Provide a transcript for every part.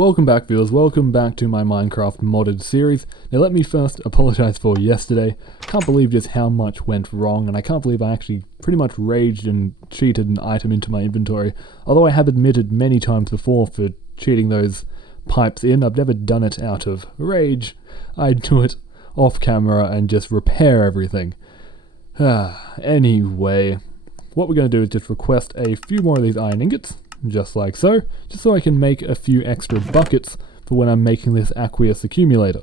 Welcome back, viewers, welcome back to my Minecraft modded series. Now let me first apologize for yesterday. Can't believe just how much went wrong, and I can't believe I actually pretty much raged and cheated an item into my inventory. Although I have admitted many times before for cheating those pipes in, I've never done it out of rage. I do it off camera and just repair everything. Anyway, what we're going to do is just request a few more of these iron ingots. Just like so, just so I can make a few extra buckets for when I'm making this aqueous accumulator.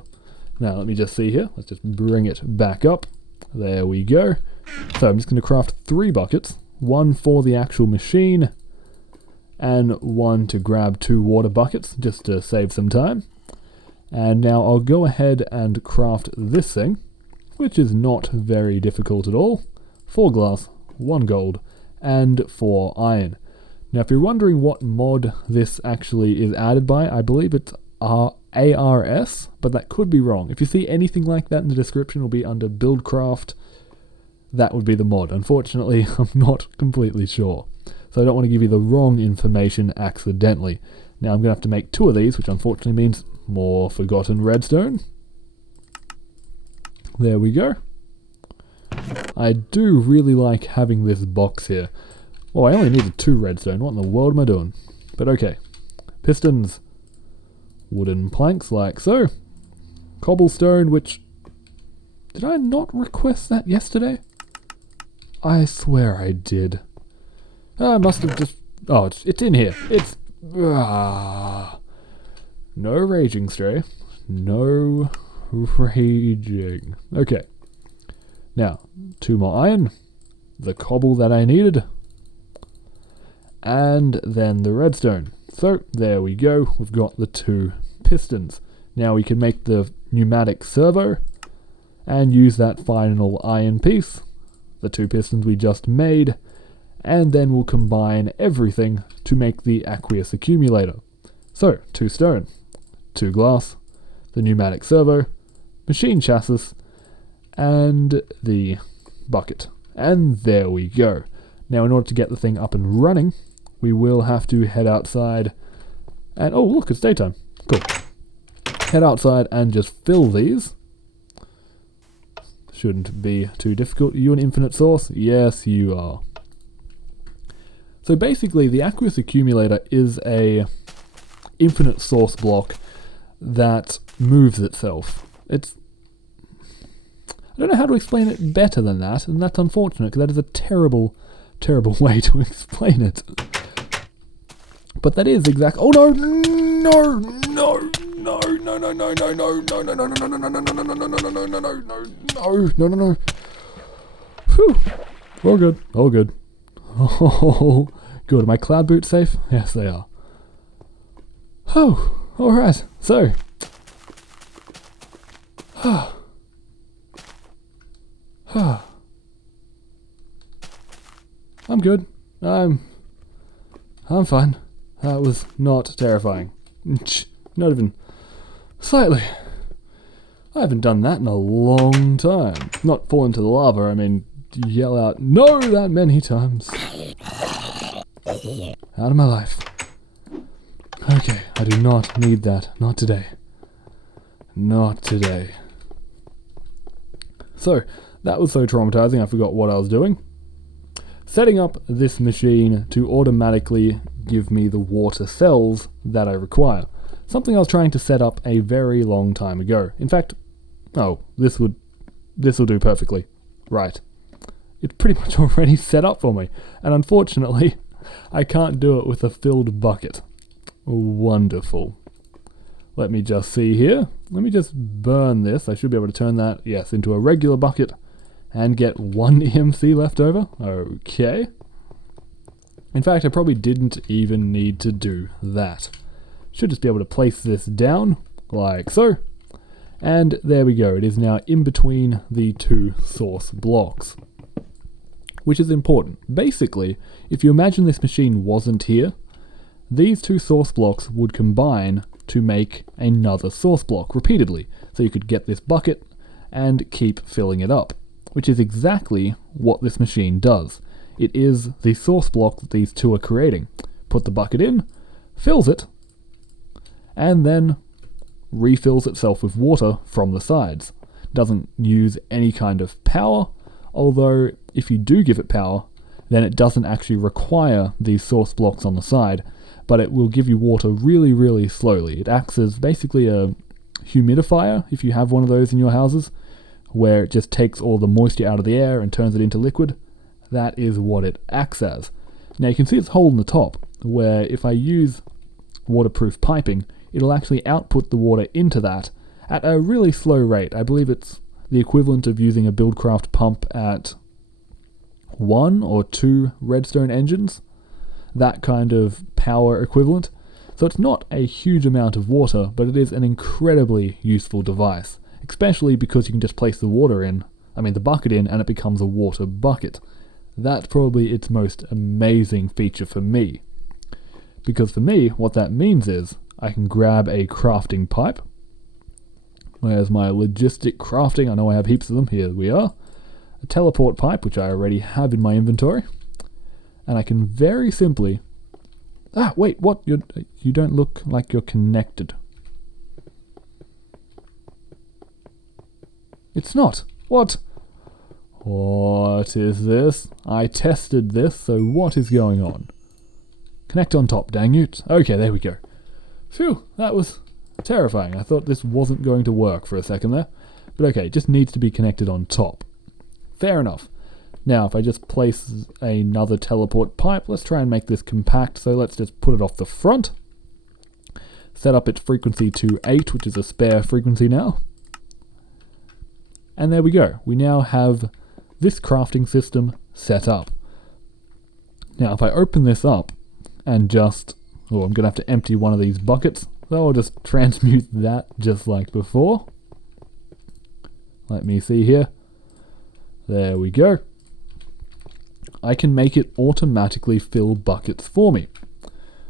Now let me just see here, let's just bring it back up. There we go. So I'm just going to craft 3 buckets, one for the actual machine, and one to grab 2 water buckets, just to save some time. And now I'll go ahead and craft this thing, which is not very difficult at all. 4 glass, 1 gold, and 4 iron. Now, if you're wondering what mod this actually is added by, I believe it's ARS, but that could be wrong. If you see anything like that in the description, it'll be under Buildcraft. That would be the mod. Unfortunately, I'm not completely sure. So I don't want to give you the wrong information accidentally. Now, I'm going to have to make 2 of these, which unfortunately means more forgotten redstone. There we go. I do really like having this box here. Oh, I only needed 2 redstone. What in the world am I doing? But okay. Pistons. Wooden planks like so. Cobblestone, which... Did I not request that yesterday? I swear I did. I must have just... Oh, it's in here. It's... No raging, Stray. No raging. Okay. Now, 2 more iron. The cobble that I needed. And then the redstone. So there we go, we've got the 2 pistons. Now we can make the pneumatic servo and use that final iron piece, the 2 pistons we just made, and then we'll combine everything to make the aqueous accumulator. So 2 stone, 2 glass, the pneumatic servo, machine chassis, and the bucket. And there we go. Now in order to get the thing up and running, we will have to head outside and... Oh, look, it's daytime. Cool. Head outside and just fill these. Shouldn't be too difficult. Are you an infinite source? Yes, you are. So basically, the aqueous accumulator is a infinite source block that moves itself. It's... I don't know how to explain it better than that, and that's unfortunate, because that is a terrible way to explain it. But that is exactly... Oh no! No! No! No! No! No! No! No! No! No! No! No! No! No! No! No! No! No! No! No! Whew! All good. All good. Oh, good. Are my cloud boots safe? Yes, they are. Oh, all right. So, I'm good. I'm fine. That was not terrifying. Not even slightly. I haven't done that in a long time. Not fall into the lava, I mean yell out no that many times. Out of my life. Okay, I do not need that. Not today. Not today. So, that was so traumatizing I forgot what I was doing. Setting up this machine to automatically give me the water cells that I require. Something I was trying to set up a very long time ago. In fact, oh, this will do perfectly. Right. It's pretty much already set up for me. And unfortunately, I can't do it with a filled bucket. Wonderful. Let me just see here. Let me just burn this. I should be able to turn that, yes, into a regular bucket and get 1 EMC left over. Okay. In fact, I probably didn't even need to do that. Should just be able to place this down, like so. And there we go. It is now in between the 2 source blocks, which is important. Basically, if you imagine this machine wasn't here, these 2 source blocks would combine to make another source block repeatedly. So you could get this bucket and keep filling it up, which is exactly what this machine does. It is the source block that these 2 are creating. Put the bucket in, fills it, and then refills itself with water from the sides. Doesn't use any kind of power, although if you do give it power, then it doesn't actually require these source blocks on the side, but it will give you water really, really slowly. It acts as basically a humidifier, if you have one of those in your houses, where it just takes all the moisture out of the air and turns it into liquid. That is what it acts as. Now you can see it's hole in the top, where if I use waterproof piping, it'll actually output the water into that at a really slow rate. I believe it's the equivalent of using a Buildcraft pump at 1 or 2 redstone engines, that kind of power equivalent. So it's not a huge amount of water, but it is an incredibly useful device, especially because you can just place the bucket in, and it becomes a water bucket. That's probably its most amazing feature for me. Because for me, what that means is I can grab a crafting pipe. Where's my logistic crafting? I know I have heaps of them. Here we are. A teleport pipe, which I already have in my inventory. And I can very simply... wait, what? You don't look like you're connected. It's not. What? What is this? I tested this, so what is going on? Connect on top, dang it. Okay, there we go. Phew, that was terrifying. I thought this wasn't going to work for a second there. But okay, it just needs to be connected on top. Fair enough. Now, if I just place another teleport pipe, let's try and make this compact, so let's just put it off the front. Set up its frequency to 8, which is a spare frequency now. And there we go. We now have this crafting system set up. Now, if I open this up and just... I'm going to have to empty one of these buckets. So I'll just transmute that just like before. Let me see here. There we go. I can make it automatically fill buckets for me.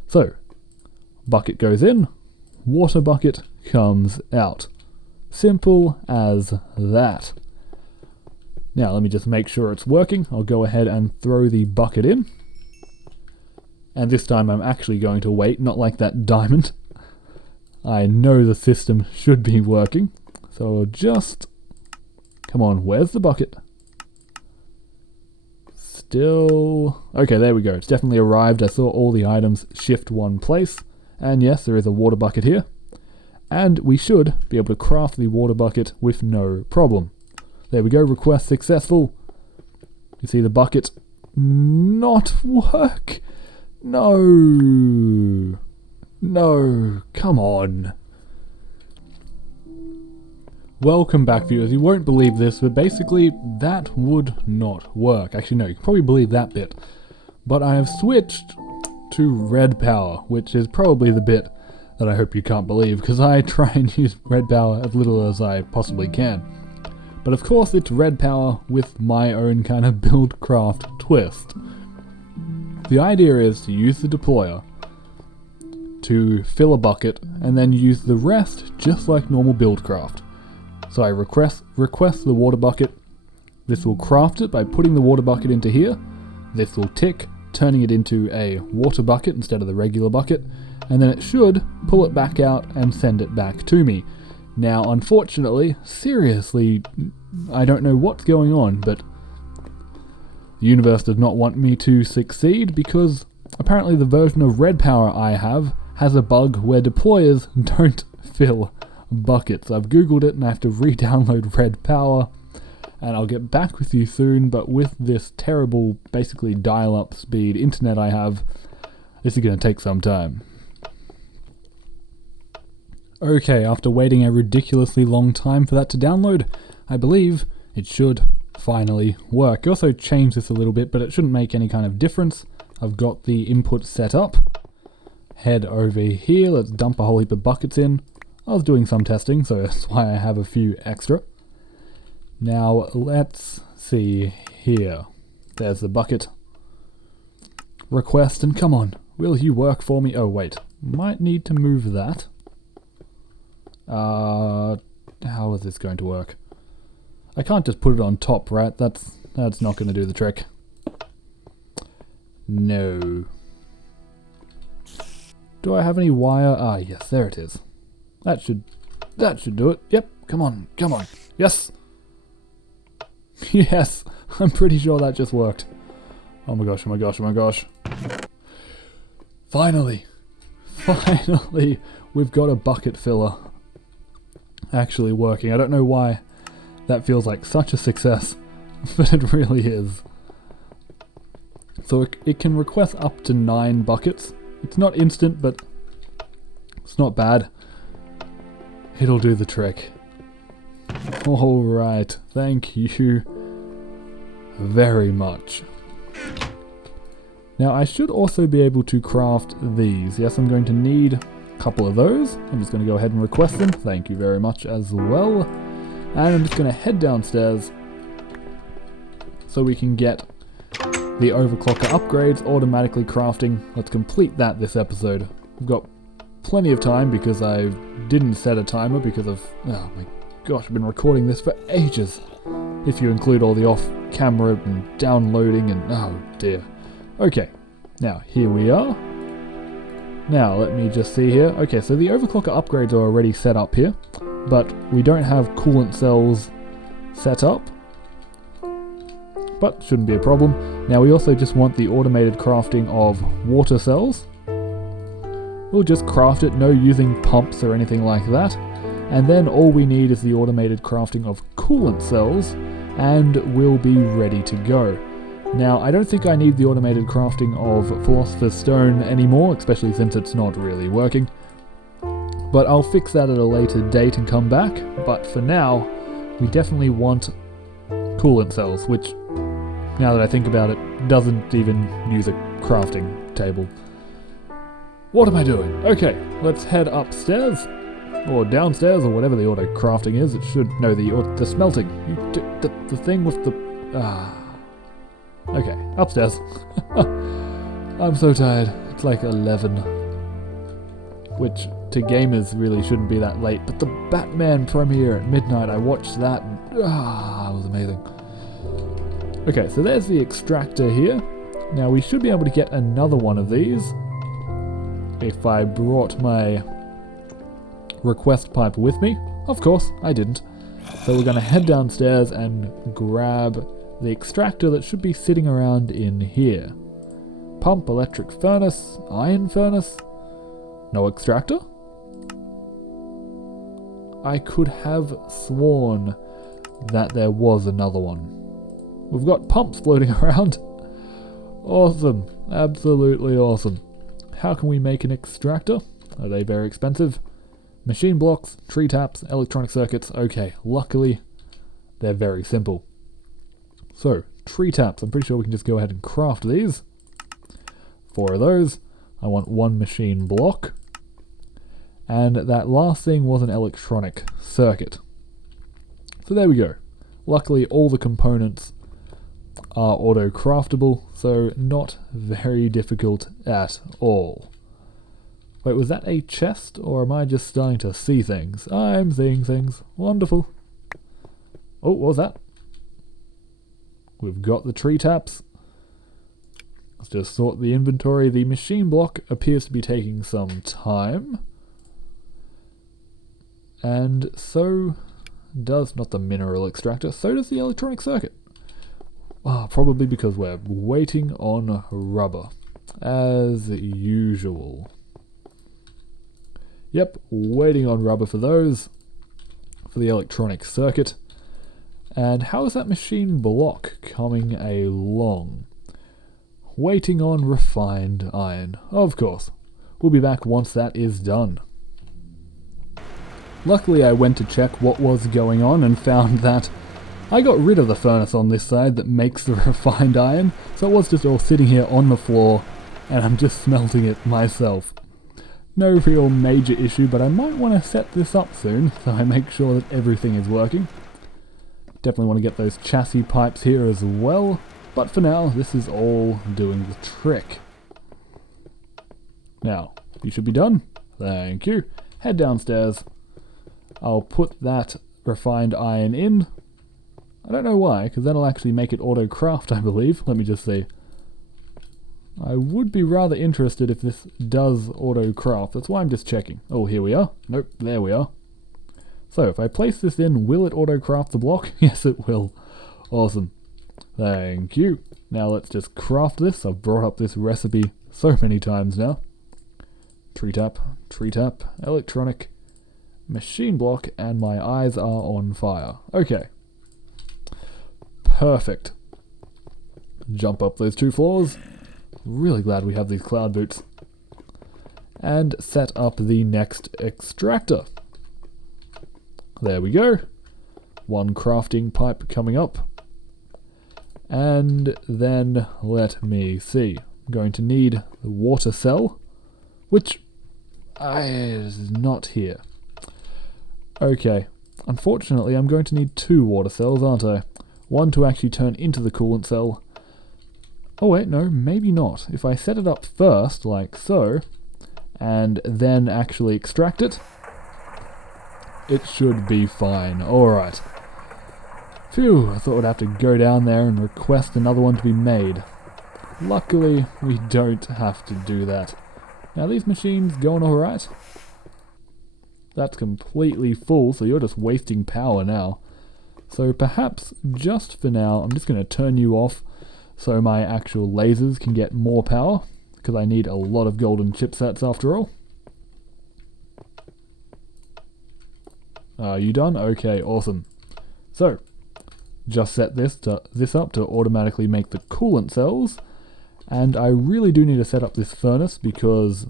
So, bucket goes in, water bucket comes out. Simple as that. Now let me just make sure it's working. I'll go ahead and throw the bucket in. And this time I'm actually going to wait, not like that diamond. I know the system should be working. So I'll just... Come on, where's the bucket? Still... Okay, there we go. It's definitely arrived. I saw all the items shift one place. And yes, there is a water bucket here. And we should be able to craft the water bucket with no problem. There we go, request successful. You see the bucket not work. No, come on. Welcome back, viewers. You won't believe this, but basically that would not work. Actually, no, you can probably believe that bit. But I have switched to Redpower, which is probably the bit that I hope you can't believe, because I try and use Redpower as little as I possibly can. But of course it's Redpower with my own kind of Buildcraft twist. The idea is to use the deployer to fill a bucket and then use the rest just like normal Buildcraft. So I request the water bucket. This will craft it by putting the water bucket into here. This will tick, turning it into a water bucket instead of the regular bucket, and then it should pull it back out and send it back to me. Now, unfortunately, seriously, I don't know what's going on, but the universe does not want me to succeed because apparently the version of Redpower I have has a bug where deployers don't fill buckets. I've googled it and I have to re-download Redpower, and I'll get back with you soon, but with this terrible, basically dial-up speed internet I have, this is going to take some time. Okay, after waiting a ridiculously long time for that to download, I believe it should finally work. I also changed this a little bit, but it shouldn't make any kind of difference. I've got the input set up. Head over here, let's dump a whole heap of buckets in. I was doing some testing, so that's why I have a few extra. Now, let's see here. There's the bucket. Request, and come on, will you work for me? Oh, wait. Might need to move that. How is this going to work? I can't just put it on top, right? That's not going to do the trick. No. Do I have any wire? Ah, yes, there it is. That should do it. Yep, come on. Yes! Yes, I'm pretty sure that just worked. Oh my gosh. Finally, we've got a bucket filler actually working. I don't know why that feels like such a success, but it really is. So it can request up to 9 buckets. It's not instant, but it's not bad. It'll do the trick. Alright, thank you very much. Now I should also be able to craft these. Yes, I'm going to need a couple of those. I'm just going to go ahead and request them. Thank you very much as well. And I'm just going to head downstairs so we can get the overclocker upgrades automatically crafting. Let's complete that this episode. We've got plenty of time because I didn't set a timer because of... Oh my gosh, I've been recording this for ages. If you include all the off-camera and downloading and... Oh dear. Okay, now here we are. Now let me just see here. Okay, so the overclocker upgrades are already set up here, but we don't have coolant cells set up. But shouldn't be a problem. Now we also just want the automated crafting of water cells. We'll just craft it, no using pumps or anything like that. And then all we need is the automated crafting of coolant cells, and we'll be ready to go. Now, I don't think I need the automated crafting of Philosopher's Stone anymore, especially since it's not really working. But I'll fix that at a later date and come back. But for now, we definitely want coolant cells, which, now that I think about it, doesn't even use a crafting table. What am I doing? Okay, let's head upstairs. Or downstairs, or whatever the auto crafting is. It should... No, the smelting. The thing with the... Okay, upstairs. I'm so tired. It's like 11. Which, to gamers, really shouldn't be that late. But the Batman premiere at midnight, I watched that. It was amazing. Okay, so there's the extractor here. Now, we should be able to get another one of these. If I brought my request pipe with me. Of course, I didn't. So we're going to head downstairs and grab the extractor that should be sitting around in here. Pump, electric furnace, iron furnace. No extractor? I could have sworn that there was another one. We've got pumps floating around. Awesome. Absolutely awesome. How can we make an extractor? Are they very expensive? Machine blocks, tree taps, electronic circuits. Okay, luckily they're very simple. So, tree taps. I'm pretty sure we can just go ahead and craft these. 4 of those. I want 1 machine block. And that last thing was an electronic circuit. So there we go. Luckily all the components are auto-craftable, so not very difficult at all. Wait, was that a chest, or am I just starting to see things? I'm seeing things. Wonderful. Oh, what was that? We've got the tree taps. Let's just sort the inventory. The machine block appears to be taking some time. And so does, not the mineral extractor, so does the electronic circuit. Probably because we're waiting on rubber, as usual. Yep, waiting on rubber for those, for the electronic circuit. And how is that machine block coming along? Waiting on refined iron, of course. We'll be back once that is done. Luckily I went to check what was going on and found that I got rid of the furnace on this side that makes the refined iron, so it was just all sitting here on the floor, and I'm just smelting it myself. No real major issue, but I might want to set this up soon, so I make sure that everything is working. Definitely want to get those chassis pipes here as well, but for now, this is all doing the trick. Now, you should be done. Thank you. Head downstairs. I'll put that refined iron in. I don't know why, because that'll actually make it auto-craft, I believe. Let me just see. I would be rather interested if this does auto-craft. That's why I'm just checking. Oh, here we are. Nope, there we are. So, if I place this in, will it auto-craft the block? Yes, it will. Awesome. Thank you. Now let's just craft this. I've brought up this recipe so many times now. Tree tap, electronic, machine block, and my eyes are on fire. Okay. Perfect. Jump up those 2 floors. Really glad we have these cloud boots. And set up the next extractor. There we go. 1 crafting pipe coming up. And then, let me see. I'm going to need the water cell, which is not here. Okay. Unfortunately, I'm going to need 2 water cells, aren't I? 1 to actually turn into the coolant cell. Oh wait, no, maybe not. If I set it up first, like so, and then actually extract it, it should be fine. Alright. Phew, I thought I'd have to go down there and request another one to be made. Luckily, we don't have to do that. Now, these machines going alright? That's completely full, so you're just wasting power now. So perhaps, just for now, I'm just going to turn you off so my actual lasers can get more power, because I need a lot of golden chipsets after all. Are you done? Okay, awesome. So, just set this up to automatically make the coolant cells, and I really do need to set up this furnace because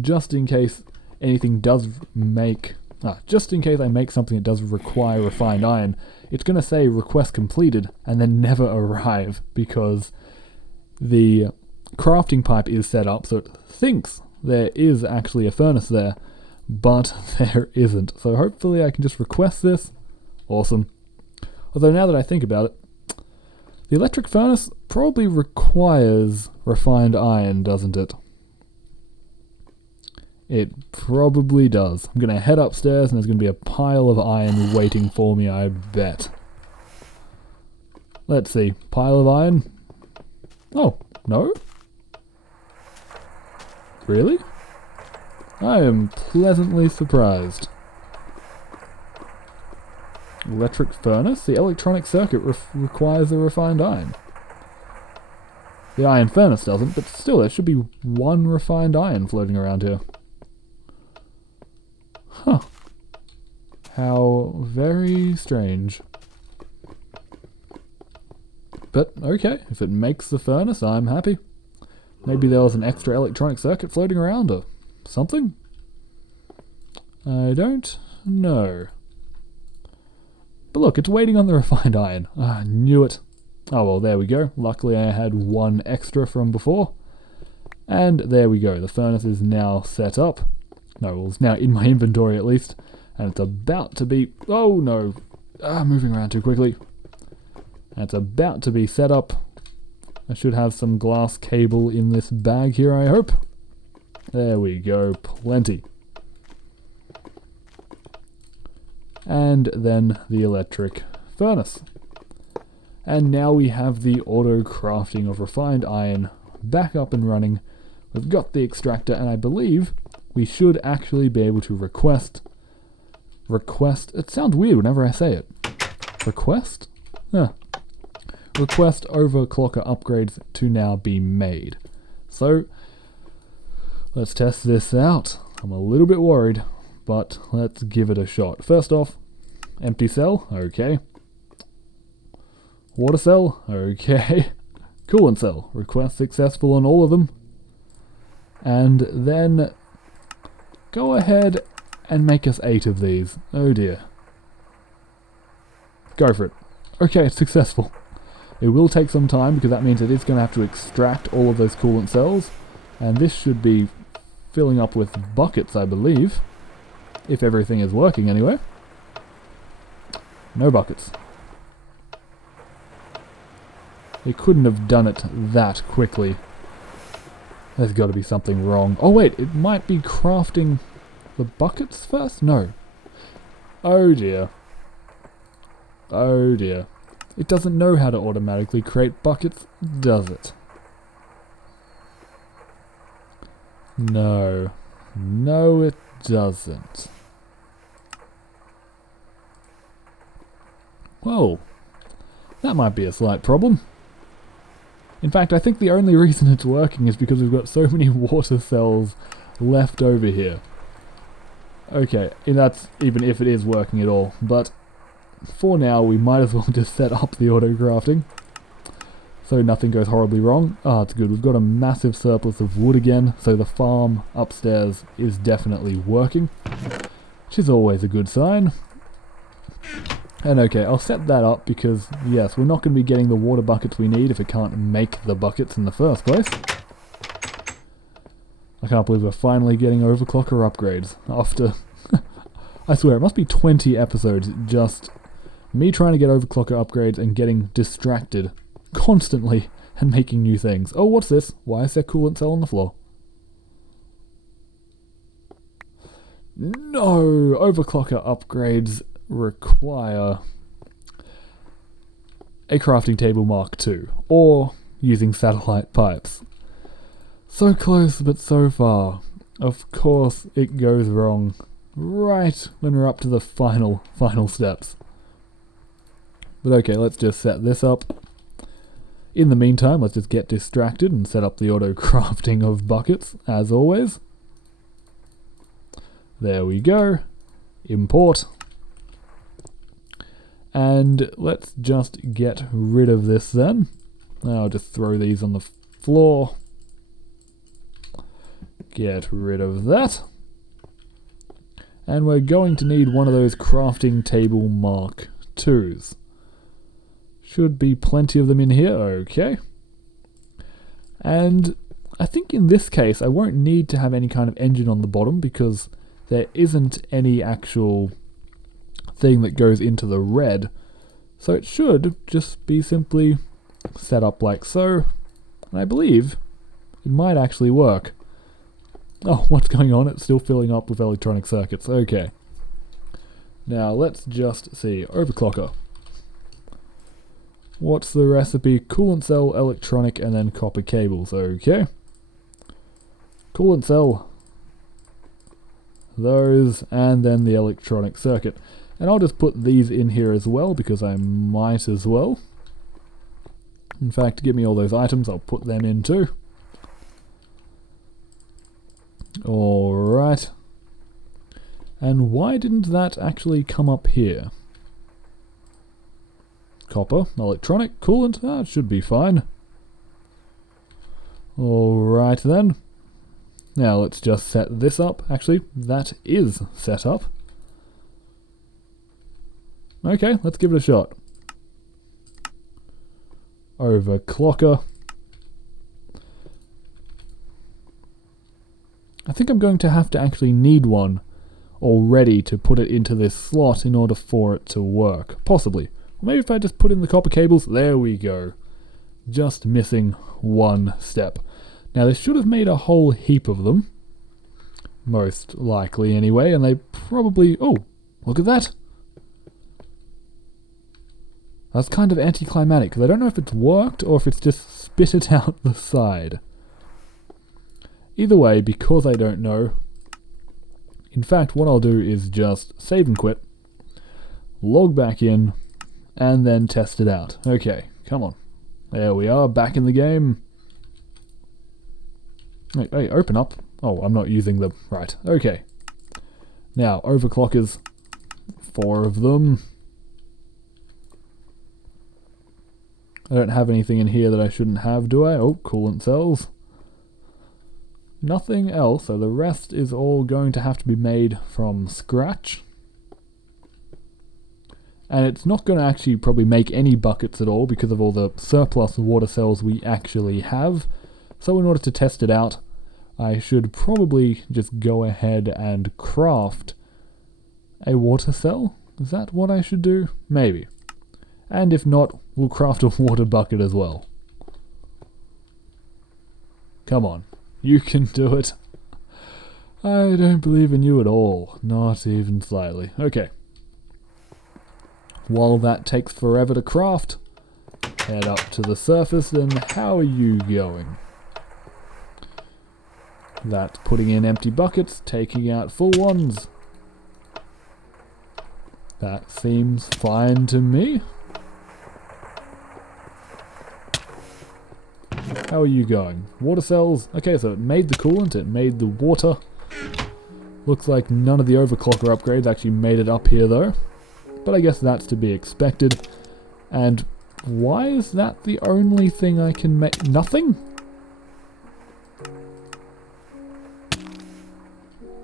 just in case anything does make, just in case I make something that does require refined iron, it's going to say request completed and then never arrive because the crafting pipe is set up so it thinks there is actually a furnace there, but there isn't. So hopefully I can just request this. Awesome. Although now that I think about it, the electric furnace probably requires refined iron, doesn't it? It probably does. I'm going to head upstairs and there's going to be a pile of iron waiting for me, I bet. Let's see. Pile of iron? Oh, no? Really? I am pleasantly surprised. Electric furnace? The electronic circuit requires a refined iron. The iron furnace doesn't, but still there should be 1 refined iron floating around here. Huh. How very strange. But okay, if it makes the furnace, I'm happy. Maybe there was an extra electronic circuit floating around or something? I don't know. But look, it's waiting on the refined iron. I knew it. Oh well, there we go. Luckily I had 1 extra from before. And there we go. The furnace is now set up. No, well, it's now in my inventory at least. And it's about to be... Oh no. Moving around too quickly. And it's about to be set up. I should have some glass cable in this bag here, I hope. There we go. Plenty. And then the electric furnace. And now we have the auto crafting of refined iron back up and running. We've got the extractor, and I believe we should actually be able to request. It sounds weird whenever I say it. Request? Request overclocker upgrades to now be made. So, let's test this out. I'm a little bit worried, but let's give it a shot. First off, empty cell, okay. Water cell, okay. Coolant cell, request successful on all of them. And then go ahead and make us 8 of these. Oh dear. Go for it. Okay, it's successful. It will take some time because that means it is going to have to extract all of those coolant cells. And this should be filling up with buckets, I believe. If everything is working anyway. No buckets. They couldn't have done it that quickly. There's got to be something wrong. Oh wait, it might be crafting the buckets first? No. Oh dear. Oh dear. It doesn't know how to automatically create buckets, does it? No. No, it doesn't. Whoa. That might be a slight problem. In fact, I think the only reason it's working is because we've got so many water cells left over here. Okay, and that's even if it is working at all. But for now, we might as well just set up the auto crafting, so nothing goes horribly wrong. Ah, it's good. We've got a massive surplus of wood again, so the farm upstairs is definitely working, which is always a good sign. And okay, I'll set that up because, yes, we're not going to be getting the water buckets we need if it can't make the buckets in the first place. I can't believe we're finally getting overclocker upgrades after... I swear, it must be 20 episodes just me trying to get overclocker upgrades and getting distracted constantly and making new things. Oh, what's this? Why is there coolant cell on the floor? No! Overclocker upgrades require a crafting table Mark II, or using satellite pipes. So close, but so far. Of course, it goes wrong right when we're up to the final steps. But okay, let's just set this up. In the meantime, let's just get distracted and set up the auto crafting of buckets, as always. There we go. Import. And let's just get rid of this then. I'll just throw these on the floor. Get rid of that. And we're going to need one of those crafting table Mark IIs. Should be plenty of them in here, okay. And I think in this case I won't need to have any kind of engine on the bottom because there isn't any actual thing that goes into the red, so it should just be simply set up like so, and I believe it might actually work. Oh, what's going on? It's still filling up with electronic circuits. Okay. Now let's just see. Overclocker. What's the recipe? Coolant cell, electronic, and then copper cables. Okay. Coolant cell. Those, and then the electronic circuit. And I'll just put these in here as well, because I might as well. In fact, give me all those items, I'll put them in too. Alright. And why didn't that actually come up here? Copper, electronic, coolant, that should be fine. Alright then. Now let's just set this up. Actually, that is set up. Okay, let's give it a shot. Overclocker. I think I'm going to have to actually need one already to put it into this slot in order for it to work. Possibly. Or maybe if I just put in the copper cables, there we go. Just missing one step. Now this should have made a whole heap of them. Most likely anyway, and they probably... Oh, look at that! That's kind of anticlimactic, because I don't know if it's worked or if it's just spit it out the side. Either way, because I don't know, in fact what I'll do is just save and quit, log back in, and then test it out. Okay, come on. There we are, back in the game. Hey, open up. Oh, I'm not using the... Right, okay. Now, overclockers. 4 of them. I don't have anything in here that I shouldn't have, do I? Oh, coolant cells. Nothing else, so the rest is all going to have to be made from scratch. And it's not going to actually probably make any buckets at all because of all the surplus water cells we actually have. So in order to test it out, I should probably just go ahead and craft a water cell. Is that what I should do? Maybe. And if not, we'll craft a water bucket as well. Come on. You can do it. I don't believe in you at all. Not even slightly. Okay. While that takes forever to craft, head up to the surface and how are you going? That's putting in empty buckets, taking out full ones. That seems fine to me. How are you going? Water cells. Okay, so it made the coolant, it made the water. Looks like none of the overclocker upgrades actually made it up here though. But I guess that's to be expected. And why is that the only thing I can make? Nothing?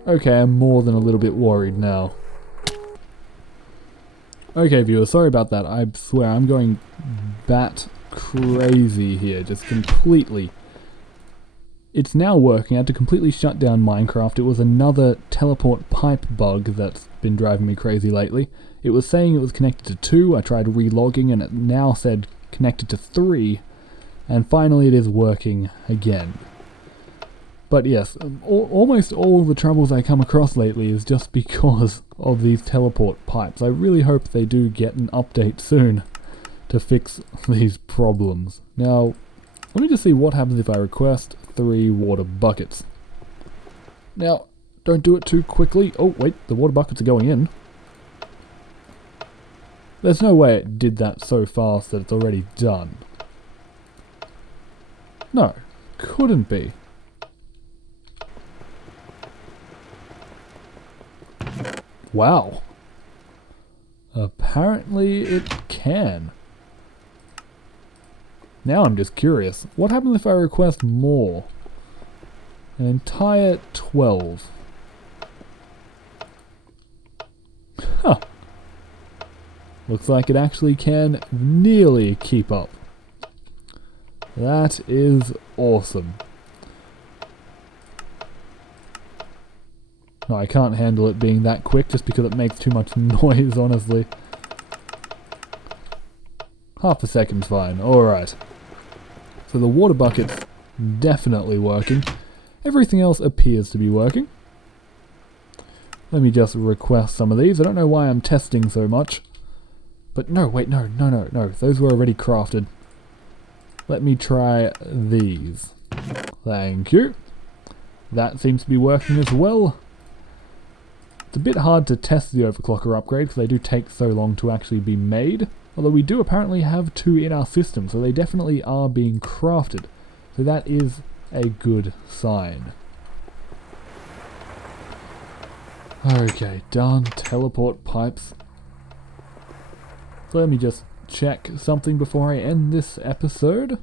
Okay, I'm more than a little bit worried now. Okay, viewers, sorry about that. I swear, I'm going bat crazy here, just completely. It's now working. I had to completely shut down Minecraft. It was another teleport pipe bug that's been driving me crazy lately. It was saying it was connected to 2, I tried relogging and it now said connected to 3, and finally it is working again. But yes, almost all the troubles I come across lately is just because of these teleport pipes. I really hope they do get an update soon to fix these problems. Now, let me just see what happens if I request 3 water buckets. Now, don't do it too quickly. Oh, wait, the water buckets are going in. There's no way it did that so fast that it's already done. No, couldn't be. Wow. Apparently it can. Now I'm just curious. What happens if I request more? An entire 12. Huh. Looks like it actually can nearly keep up. That is awesome. No, I can't handle it being that quick just because it makes too much noise, honestly. Half a second's fine. Alright. So the water bucket's definitely working. Everything else appears to be working. Let me just request some of these. I don't know why I'm testing so much. But no, wait, no. Those were already crafted. Let me try these. Thank you. That seems to be working as well. It's a bit hard to test the overclocker upgrade because they do take so long to actually be made. Although we do apparently have 2 in our system, so they definitely are being crafted. So that is a good sign. Okay, done. Teleport pipes. So let me just check something before I end this episode.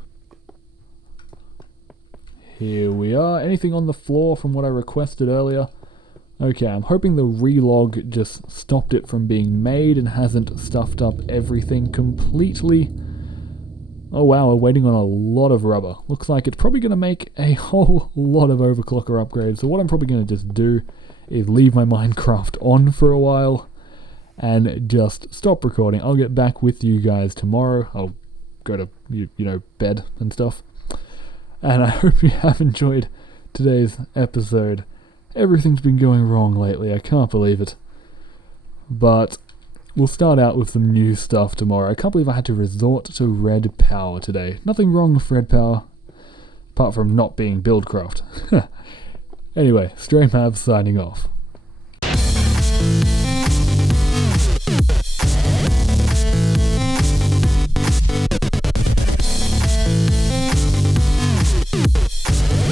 Here we are. Anything on the floor from what I requested earlier? Okay, I'm hoping the relog just stopped it from being made and hasn't stuffed up everything completely. Oh wow, we're waiting on a lot of rubber. Looks like it's probably going to make a whole lot of overclocker upgrades. So what I'm probably going to just do is leave my Minecraft on for a while and just stop recording. I'll get back with you guys tomorrow. I'll go to, you know, bed and stuff. And I hope you have enjoyed today's episode. Everything's been going wrong lately, I can't believe it. But we'll start out with some new stuff tomorrow. I can't believe I had to resort to Redpower today. Nothing wrong with Redpower, apart from not being Buildcraft. Anyway, StrayMav signing off.